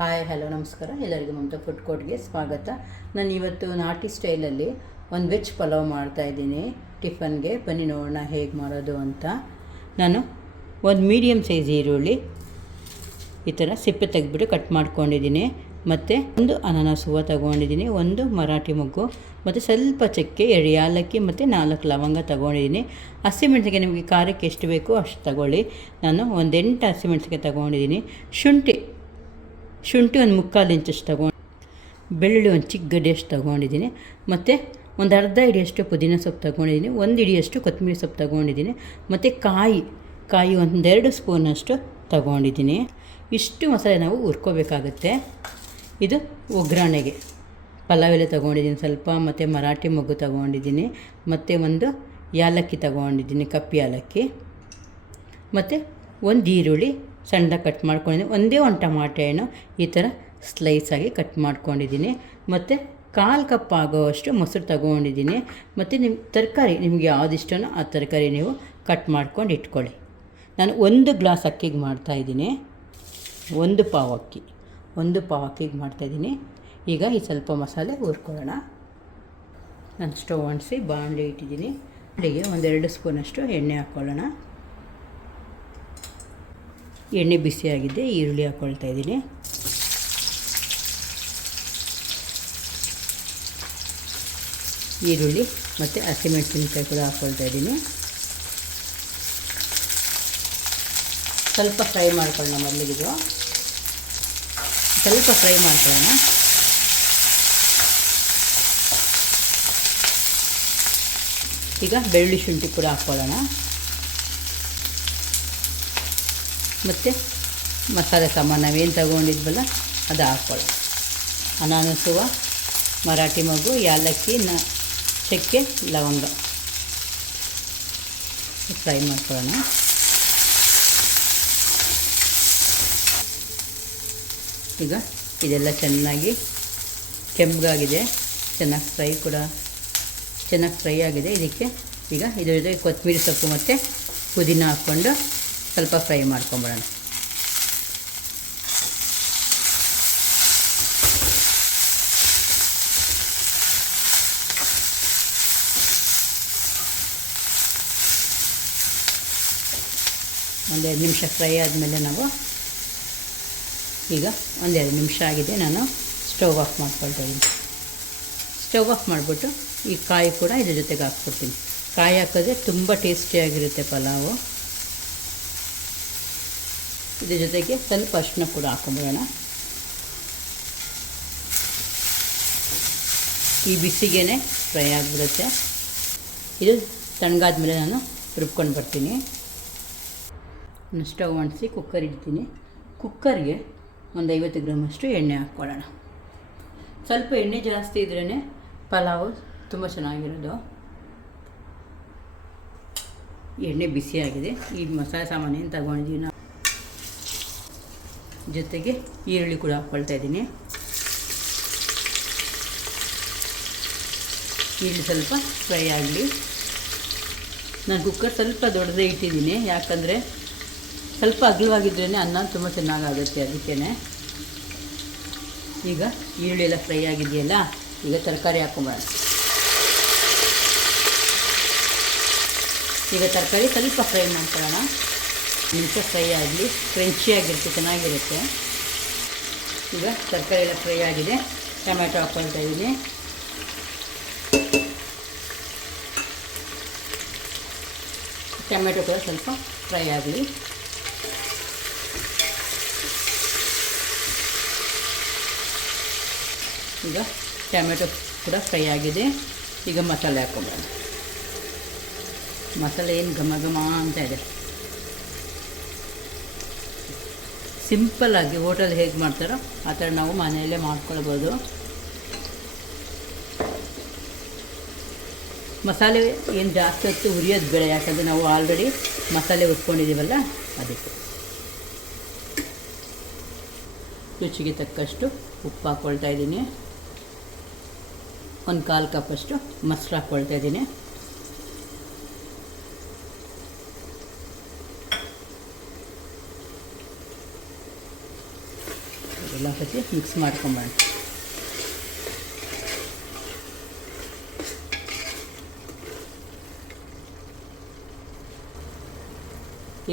Hi hello ನಮಸ್ಕಾರ ಎಲ್ಲರಿಗೂ Mamata food ಕೋರ್ಟ್ಗೆ ಸ್ವಾಗತ. ನಾನು ಇವತ್ತು ನಾಟಿ ಸ್ಟೈಲಲ್ಲಿ ಒಂದು ವೆಜ್ ಪಲಾವ್ ಮಾಡ್ತಾಯಿದ್ದೀನಿ ಟಿಫನ್ಗೆ. ಬನ್ನಿ ನೋಡೋಣ ಹೇಗೆ ಮಾಡೋದು ಅಂತ. ನಾನು ಒಂದು ಮೀಡಿಯಮ್ ಸೈಜ್ ಈರುಳ್ಳಿ ಈ ಥರ ಸಿಪ್ಪೆ ತೆಗೆದ್ಬಿಟ್ಟು ಕಟ್ ಮಾಡ್ಕೊಂಡಿದ್ದೀನಿ. ಮತ್ತು ಒಂದು ಅನಾನಸ್ ಹೂವು ತೊಗೊಂಡಿದ್ದೀನಿ, ಒಂದು ಮರಾಠಿ ಮೊಗ್ಗು, ಮತ್ತು ಸ್ವಲ್ಪ ಚಕ್ಕೆ, 2 ಏಲಕ್ಕಿ ಮತ್ತು 4 ಲವಂಗ ತೊಗೊಂಡಿದ್ದೀನಿ. ಹಸಿಮೆಣಸಿಗೆ ನಿಮಗೆ ಖಾರಕ್ಕೆ ಎಷ್ಟು ಬೇಕೋ ಅಷ್ಟು ತಗೊಳ್ಳಿ. ನಾನು ಒಂದು 8 ಹಸಿಮೆಣಸಿಗೆ ತೊಗೊಂಡಿದ್ದೀನಿ. ಶುಂಠಿ ಒಂದು 3/4 ಇಂಚಷ್ಟು ತೊಗೊಂಡು, ಬೆಳ್ಳುಳ್ಳಿ ಒಂದು ಚಿಕ್ಕ ಗಡ್ಡೆಯಷ್ಟು ತೊಗೊಂಡಿದ್ದೀನಿ. ಮತ್ತು ಒಂದು ಅರ್ಧ ಹಿಡಿಯಷ್ಟು ಪುದೀನ ಸೊಪ್ಪು ತೊಗೊಂಡಿದ್ದೀನಿ, 1 ಹಿಡಿಯಷ್ಟು ಕೊತ್ತಂಬರಿ ಸೊಪ್ಪು ತೊಗೊಂಡಿದ್ದೀನಿ. ಮತ್ತು ಕಾಯಿ 1-2 ಸ್ಪೂನಷ್ಟು ತೊಗೊಂಡಿದ್ದೀನಿ. ಇಷ್ಟು ಮಸಾಲೆ ನಾವು ಹುರ್ಕೋಬೇಕಾಗುತ್ತೆ. ಇದು ಒಗ್ಗರಣೆಗೆ ಪಲಾವ್ ಎಲೆ ತೊಗೊಂಡಿದ್ದೀನಿ ಸ್ವಲ್ಪ, ಮತ್ತು ಮರಾಠಿ ಮೊಗ್ಗು ತೊಗೊಂಡಿದ್ದೀನಿ, ಮತ್ತು ಒಂದು ಏಲಕ್ಕಿ ತೊಗೊಂಡಿದ್ದೀನಿ, ಕಪ್ಪು ಏಲಕ್ಕಿ, ಮತ್ತು ಒಂದು ಈರುಳ್ಳಿ ಸಣ್ಣದಾಗಿ ಕಟ್ ಮಾಡ್ಕೊಂಡಿದ್ದೀನಿ. ಒಂದು ಟಮಾಟೆ ಹಣ್ಣು ಈ ಥರ ಸ್ಲೈಸಾಗಿ ಕಟ್ ಮಾಡ್ಕೊಂಡಿದ್ದೀನಿ. ಮತ್ತು 1/4 ಕಪ್ ಆಗೋವಷ್ಟು ಮೊಸರು ತೊಗೊಂಡಿದ್ದೀನಿ. ಮತ್ತು ನಿಮ್ಮ ತರಕಾರಿ ನಿಮ್ಗೆ ಯಾವ್ದು ಇಷ್ಟನೋ ಆ ತರಕಾರಿ ನೀವು ಕಟ್ ಮಾಡ್ಕೊಂಡು ಇಟ್ಕೊಳ್ಳಿ. ನಾನು 1 ಗ್ಲಾಸ್ ಅಕ್ಕಿಗೆ ಮಾಡ್ತಾಯಿದ್ದೀನಿ, 1 ಪಾವ್ ಅಕ್ಕಿಗೆ ಮಾಡ್ತಾಯಿದ್ದೀನಿ. ಈಗ ಈ ಸ್ವಲ್ಪ ಮಸಾಲೆ ಹುರ್ಕೊಳ್ಳೋಣ. ನಾನು ಸ್ಟವ್ ಅಂಟಿಸಿ ಬಾಣಲೆ ಇಟ್ಟಿದ್ದೀನಿ. ಅಲ್ಲಿಗೆ 1-2 ಸ್ಪೂನಷ್ಟು ಎಣ್ಣೆ ಹಾಕ್ಕೊಳ್ಳೋಣ. ಎಣ್ಣೆ ಬಿಸಿಯಾಗಿದೆ, ಈರುಳ್ಳಿ ಹಾಕ್ಕೊಳ್ತಾ ಇದ್ದೀನಿ. ಈರುಳ್ಳಿ ಮತ್ತು ಹಸಿಮೆಣಸಿನಕಾಯಿ ಕೂಡ ಹಾಕ್ಕೊಳ್ತಾ ಇದ್ದೀನಿ. ಸ್ವಲ್ಪ ಫ್ರೈ ಮಾಡ್ಕೊಳ್ಳೋಣ. ಮೊದಲಿಗೆ ಸ್ವಲ್ಪ ಫ್ರೈ ಮಾಡ್ಕೊಳ್ಳೋಣ. ಈಗ ಬೆಳ್ಳುಳ್ಳಿ ಶುಂಠಿ ಕೂಡ ಹಾಕ್ಕೊಳ್ಳೋಣ. ಮತ್ತು ಮಸಾಲೆ ಸಾಮಾನು ನಾವೇನು ತಗೊಂಡಿದ್ವಲ್ಲ ಅದು ಹಾಕ್ಕೊಳ್ಳೋಣ. ಅನಾನಸ್ ಹೂವು, ಮರಾಠಿ ಮೊಗ್ಗು, ಏಲಕ್ಕಿ, ಚಕ್ಕೆ, ಲವಂಗ ಫ್ರೈ ಮಾಡ್ಕೊಳ್ಳೋಣ. ಈಗ ಇದೆಲ್ಲ ಚೆನ್ನಾಗಿ ಕೆಂಪಗಾಗಿದೆ, ಚೆನ್ನಾಗಿ ಫ್ರೈ ಆಗಿದೆ. ಇದಕ್ಕೆ ಈಗ ಇದ್ರ ಜೊತೆಗೆ ಕೊತ್ತಂಬರಿ ಸೊಪ್ಪು ಮತ್ತು ಪುದೀನ ಹಾಕ್ಕೊಂಡು ಸ್ವಲ್ಪ ಫ್ರೈ ಮಾಡ್ಕೊಂಬಿಡೋಣ. ಒಂದೆರಡು ನಿಮಿಷ ಫ್ರೈ ಆದಮೇಲೆ ನಾವು ಈಗ 1-2 ನಿಮಿಷ ಆಗಿದೆ, ನಾನು ಸ್ಟವ್ ಆಫ್ ಮಾಡ್ಕೊಳ್ತಾ ಇದ್ದೀನಿ. ಸ್ಟವ್ ಆಫ್ ಮಾಡಿಬಿಟ್ಟು ಈ ಕಾಯಿ ಕೂಡ ಇದ್ರ ಜೊತೆಗೆ ಹಾಕ್ಕೊಡ್ತೀನಿ. ಕಾಯಿ ಹಾಕಿದ್ರೆ ತುಂಬ ಟೇಸ್ಟಿಯಾಗಿರುತ್ತೆ ಪಲಾವು. ಇದ್ರ ಜೊತೆಗೆ ಸ್ವಲ್ಪ ಅರಿಶಿನ ಕೂಡ ಹಾಕೊಂಬಿಡೋಣ. ಈ ಬಿಸಿಗೇ ಫ್ರೈ ಆಗಿಬಿಡುತ್ತೆ. ಇದು ತಣ್ಣಗಾದ್ಮೇಲೆ ನಾನು ರುಬ್ಕೊಂಡು ಬರ್ತೀನಿ. ನಾನು ಸ್ಟವ್ ಅಂಟಿಸಿ ಕುಕ್ಕರ್ ಇಡ್ತೀನಿ. ಕುಕ್ಕರ್ಗೆ ಒಂದು 50 ಗ್ರಾಮಷ್ಟು ಎಣ್ಣೆ ಹಾಕ್ಕೊಳ್ಳೋಣ. ಸ್ವಲ್ಪ ಎಣ್ಣೆ ಜಾಸ್ತಿ ಇದ್ರೇ ಪಲಾವು ತುಂಬ ಚೆನ್ನಾಗಿರೋದು. ಎಣ್ಣೆ ಬಿಸಿಯಾಗಿದೆ. ಈ ಮಸಾಲೆ ಸಾಮಾನು ಏನು ತಗೊಂಡಿದ್ದೀವಿ ನಾವು, ಜೊತೆಗೆ ಈರುಳ್ಳಿ ಕೂಡ ಹಾಕ್ಕೊಳ್ತಾ ಇದ್ದೀನಿ. ಈರುಳ್ಳಿ ಸ್ವಲ್ಪ ಫ್ರೈ ಆಗಲಿ. ನಾನು ಕುಕ್ಕರ್ ಸ್ವಲ್ಪ ದೊಡ್ಡದೇ ಇಟ್ಟಿದ್ದೀನಿ, ಯಾಕಂದರೆ ಸ್ವಲ್ಪ ಅಗಲವಾಗಿದ್ರೇ ಅನ್ನ ತುಂಬ ಚೆನ್ನಾಗಾಗುತ್ತೆ, ಅದಕ್ಕೇ. ಈಗ ಈರುಳ್ಳಿ ಎಲ್ಲ ಫ್ರೈ ಆಗಿದೆಯಲ್ಲ, ಈಗ ತರಕಾರಿ ಹಾಕ್ಕೊಂಬರೋಣ. ಈಗ ತರಕಾರಿ ಸ್ವಲ್ಪ ಫ್ರೈ ಮಾಡ್ಕೊಳ್ಳೋಣ. ನಿಮಿಷ ಫ್ರೈ ಆಗಲಿ, ಕ್ರಂಚಿಯಾಗಿರುತ್ತೆ, ಚೆನ್ನಾಗಿರುತ್ತೆ. ಈಗ ತರಕಾರಿ ಎಲ್ಲ ಫ್ರೈ ಆಗಿದೆ. ಟೊಮ್ಯಾಟೊ ಹಾಕ್ಕೊಳ್ತಾ ಇದ್ದೀನಿ. ಟೊಮ್ಯಾಟೊ ಕೂಡ ಸ್ವಲ್ಪ ಫ್ರೈ ಆಗಲಿ. ಈಗ ಟೊಮ್ಯಾಟೊ ಕೂಡ ಫ್ರೈ ಆಗಿದೆ. ಈಗ ಮಸಾಲೆ ಹಾಕ್ಕೊಂಬರೋಣ. ಮಸಾಲೆ ಏನು ಘಮ ಘಮ ಅಂತ ಇದೆ. ಸಿಂಪಲ್ಲಾಗಿ ಹೋಟೆಲ್ ಹೇಗೆ ಮಾಡ್ತಾರೋ ಆ ಥರ ನಾವು ಮನೆಯಲ್ಲೇ ಮಾಡ್ಕೊಳ್ಬೋದು. ಮಸಾಲೆ ಏನು ಜಾಸ್ತಿ ಹೊತ್ತು ಹುರಿಯೋದು ಬೇಡ, ಯಾಕಂದರೆ ನಾವು ಆಲ್ರೆಡಿ ಮಸಾಲೆ ಹುರ್ಕೊಂಡಿದ್ದೀವಲ್ಲ ಅದಕ್ಕೆ. ರುಚಿಗೆ ತಕ್ಕಷ್ಟು ಉಪ್ಪು ಹಾಕ್ಕೊಳ್ತಾ ಇದ್ದೀನಿ. 1/4 ಕಪ್ಪಷ್ಟು ಮೊಸರು ಹಾಕ್ಕೊಳ್ತಾ ಇದ್ದೀನಿ. ಎಲ್ಲ ಸತಿ ಮಿಕ್ಸ್ ಮಾಡ್ಕೊಂಬೋಣ.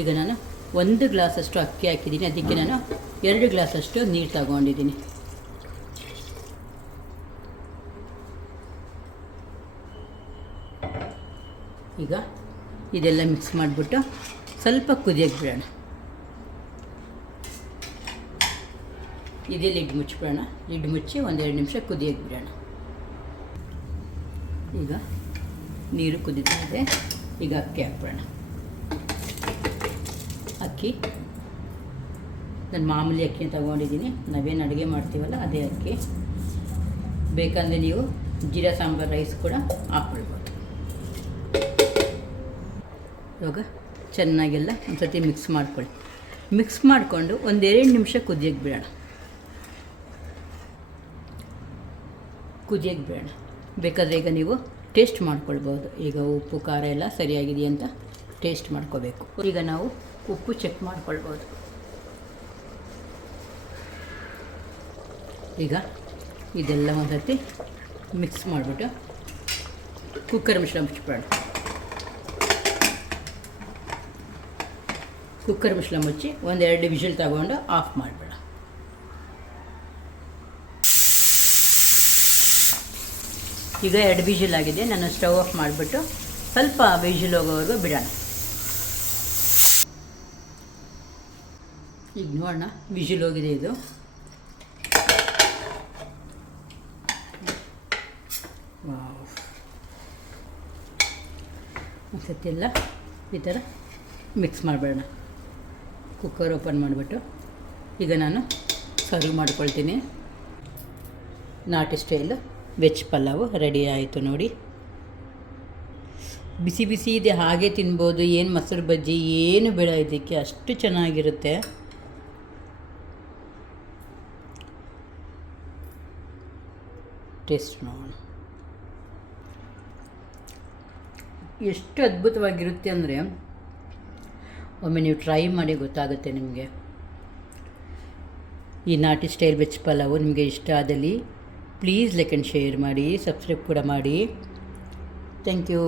ಈಗ ನಾನು 1 ಗ್ಲಾಸಷ್ಟು ಅಕ್ಕಿ ಹಾಕಿದ್ದೀನಿ, ಅದಕ್ಕೆ ನಾನು 2 ಗ್ಲಾಸಷ್ಟು ನೀರು ತಗೊಂಡಿದ್ದೀನಿ. ಈಗ ಇದೆಲ್ಲ ಮಿಕ್ಸ್ ಮಾಡಿಬಿಟ್ಟು ಸ್ವಲ್ಪ ಕುದಿಯೋಕ್ಕೆ ಬಿಡೋಣ. ಇದೇ ಲಿಡ್ ಮುಚ್ಚಿಬಿಡೋಣ. ಲಿಡ್ ಮುಚ್ಚಿ 1-2 ನಿಮಿಷ ಕುದಿಯೋಕ್ಕೆ ಬಿಡೋಣ. ಈಗ ನೀರು ಕುದೀತಾ ಇದೆ. ಈಗ ಅಕ್ಕಿ ಹಾಕ್ಬಿಡೋಣ. ಅಕ್ಕಿ ನಾನು ಮಾಮೂಲಿ ಅಕ್ಕಿ ತಗೊಂಡಿದ್ದೀನಿ, ನಾವೇನು ಅಡುಗೆ ಮಾಡ್ತೀವಲ್ಲ ಅದೇ ಅಕ್ಕಿ. ಬೇಕಂದರೆ ನೀವು ಜೀರಾ ಸಾಂಬಾರು ರೈಸ್ ಕೂಡ ಹಾಕ್ಕೊಳ್ಬೋದು. ಇವಾಗ ಚೆನ್ನಾಗೆಲ್ಲ ಒಂದು ಸತಿ ಮಿಕ್ಸ್ ಮಾಡ್ಕೊಳ್ಳಿ. ಮಿಕ್ಸ್ ಮಾಡಿಕೊಂಡು 1-2 ನಿಮಿಷ ಕುದಿಯೋಕ್ಕೆ ಬಿಡೋಣ. ಬೇಕಾದರೆ ಈಗ ನೀವು ಟೇಸ್ಟ್ ಮಾಡ್ಕೊಳ್ಬೋದು. ಈಗ ಉಪ್ಪು ಖಾರ ಎಲ್ಲ ಸರಿಯಾಗಿದೆಯಾ ಅಂತ ಟೇಸ್ಟ್ ಮಾಡ್ಕೋಬೇಕು. ಈಗ ನಾವು ಉಪ್ಪು ಚೆಕ್ ಮಾಡ್ಕೊಳ್ಬೋದು. ಈಗ ಇದೆಲ್ಲ ಒಂದು ಸರ್ತಿ ಮಿಕ್ಸ್ ಮಾಡಿಬಿಟ್ಟು ಕುಕ್ಕರ್ ಮುಚ್ಚಬೇಡ. ಕುಕ್ಕರ್ ಮುಚ್ಚಿ 1-2 ವಿಷಲ್ ತಗೊಂಡು ಆಫ್ ಮಾಡಿಬಿಡ. ಈಗ 2 ವಿಷಲ್ ಆಗಿದೆ. ನಾನು ಸ್ಟವ್ ಆಫ್ ಮಾಡಿಬಿಟ್ಟು ಸ್ವಲ್ಪ ವಿಷಲ್ ಹೋಗೋವರೆಗೂ ಬಿಡೋಣ. ಈಗ ನೋಡೋಣ, ವಿಷಲ್ ಹೋಗಿದೆ ಇದು. ಒಂದು ಸತಿ ಎಲ್ಲ ಈ ಥರ ಮಿಕ್ಸ್ ಮಾಡಿಬಿಡೋಣ. ಕುಕ್ಕರ್ ಓಪನ್ ಮಾಡಿಬಿಟ್ಟು ಈಗ ನಾನು ಸರ್ವ್ ಮಾಡ್ಕೊಳ್ತೀನಿ. ನಾಟಿ ಸ್ಟೈಲ್ ವೆಜ್ ಪಲಾವು ರೆಡಿ ಆಯಿತು ನೋಡಿ. ಬಿಸಿ ಬಿಸಿ ಇದೆ, ಹಾಗೆ ತಿನ್ಬೋದು. ಏನು ಮೊಸರು ಬಜ್ಜಿ ಏನು ಬೇಡ ಇದಕ್ಕೆ, ಅಷ್ಟು ಚೆನ್ನಾಗಿರುತ್ತೆ. ಟೇಸ್ಟ್ ನೋಡೋಣ ಎಷ್ಟು ಅದ್ಭುತವಾಗಿರುತ್ತೆ ಅಂದರೆ ಒಮ್ಮೆ ನೀವು ಟ್ರೈ ಮಾಡಿ ಗೊತ್ತಾಗುತ್ತೆ ನಿಮಗೆ. ಈ ನಾಟಿ ಸ್ಟೈಲ್ ವೆಜ್ ಪಲಾವು ನಿಮಗೆ ಇಷ್ಟ ಆದಲ್ಲಿ ಪ್ಲೀಸ್ ಲೈಕ್ ಆ್ಯಂಡ್ ಶೇರ್ ಮಾಡಿ, ಸಬ್ಸ್ಕ್ರೈಬ್ ಕೂಡ ಮಾಡಿ. Thank you.